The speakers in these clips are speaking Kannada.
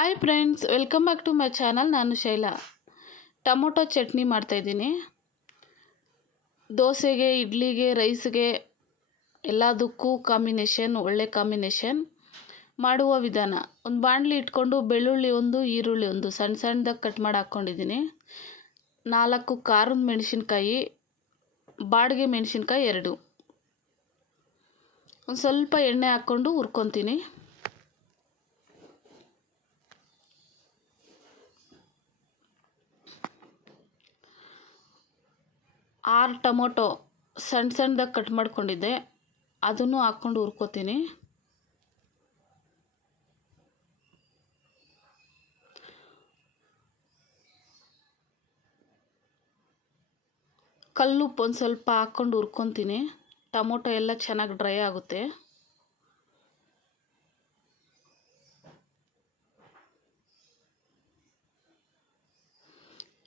Hi friends, welcome back to my channel. ನಾನು ಶೈಲಾ. ಟೊಮೊಟೊ ಚಟ್ನಿ ಮಾಡ್ತಾಯಿದ್ದೀನಿ. ದೋಸೆಗೆ, ಇಡ್ಲಿಗೆ, ರೈಸ್ಗೆ ಎಲ್ಲದಕ್ಕೂ ಕಾಂಬಿನೇಷನ್, ಒಳ್ಳೆ ಕಾಂಬಿನೇಷನ್. ಮಾಡುವ ವಿಧಾನ: ಒಂದು ಬಾಣಲಿ ಇಟ್ಕೊಂಡು ಬೆಳ್ಳುಳ್ಳಿ ಒಂದು, ಈರುಳ್ಳಿ ಒಂದು ಸಣ್ಣ ಸಣ್ಣದಾಗಿ ಕಟ್ ಮಾಡಿ ಹಾಕ್ಕೊಂಡಿದ್ದೀನಿ. 4 ಖಾರದ ಮೆಣಸಿನ್ಕಾಯಿ, ಬಾಡಿಗೆ ಮೆಣಸಿನ್ಕಾಯಿ 2. ಒಂದು ಸ್ವಲ್ಪ ಎಣ್ಣೆ ಹಾಕ್ಕೊಂಡು ಹುರ್ಕೊತೀನಿ. 6 ಟೊಮೊಟೊ ಸಣ್ಣ ಸಣ್ಣದಾಗಿ ಕಟ್ ಮಾಡ್ಕೊಂಡಿದ್ದೆ, ಅದನ್ನು ಹಾಕ್ಕೊಂಡು ಹುರ್ಕೋತೀನಿ. ಕಲ್ಲುಪ್ಪು ಒಂದು ಸ್ವಲ್ಪ ಹಾಕ್ಕೊಂಡು ಹುರ್ಕೊತೀನಿ. ಟೊಮೊಟೊ ಎಲ್ಲ ಚೆನ್ನಾಗಿ ಡ್ರೈ ಆಗುತ್ತೆ.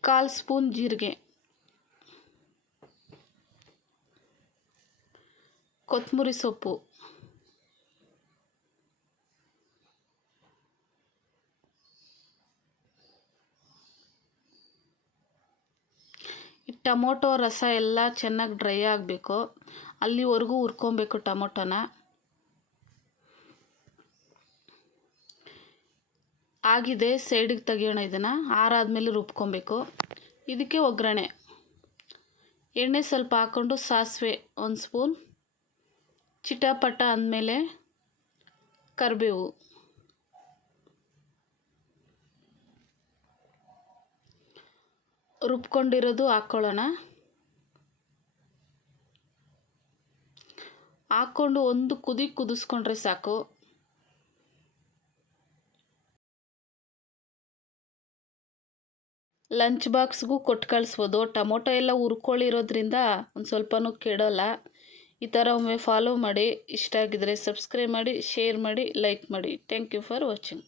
ಕಾಲು ಸ್ಪೂನ್ ಜೀರಿಗೆ, ಕೊತ್ತಂಬರಿ ಸೊಪ್ಪು, ಈ ಟೊಮೊಟೊ ರಸ ಎಲ್ಲ ಚೆನ್ನಾಗಿ ಡ್ರೈ ಆಗಬೇಕು, ಅಲ್ಲಿವರೆಗೂ ಹುರ್ಕೊಬೇಕು ಟೊಮೊಟೊನ. ಆಗಿದೆ, ಸೈಡಿಗೆ ತೆಗಿಯೋಣ. ಇದನ್ನು ಆರಾದಮೇಲೆ ರುಬ್ಕೊಬೇಕು. ಇದಕ್ಕೆ ಒಗ್ಗರಣೆ: ಎಣ್ಣೆ ಸ್ವಲ್ಪ ಹಾಕ್ಕೊಂಡು ಸಾಸಿವೆ 1 ಸ್ಪೂನ್, ಚಿಟಪಟ ಅಂದಮೇಲೆ ಕರಿಬೇವು, ರುಬ್ಕೊಂಡಿರೋದು ಹಾಕ್ಕೊಳ್ಳೋಣ. ಹಾಕ್ಕೊಂಡು ಒಂದು ಕುದಿಸ್ಕೊಂಡ್ರೆ ಸಾಕು. ಲಂಚ್ ಬಾಕ್ಸ್ಗೂ ಕೊಟ್ಟು ಕಳಿಸ್ಬೋದು. ಟೊಮೊಟೊ ಎಲ್ಲ ಹುರ್ಕೊಳ್ಳಿರೋದ್ರಿಂದ ಒಂದು ಸ್ವಲ್ಪನೂ ಕೆಡೋಲ್ಲ. ಈ ಥರ ಒಮ್ಮೆ ಫಾಲೋ ಮಾಡಿ. ಇಷ್ಟ ಆಗಿದರೆ ಸಬ್ಸ್ಕ್ರೈಬ್ ಮಾಡಿ, ಶೇರ್ ಮಾಡಿ, ಲೈಕ್ ಮಾಡಿ. Thank you for watching.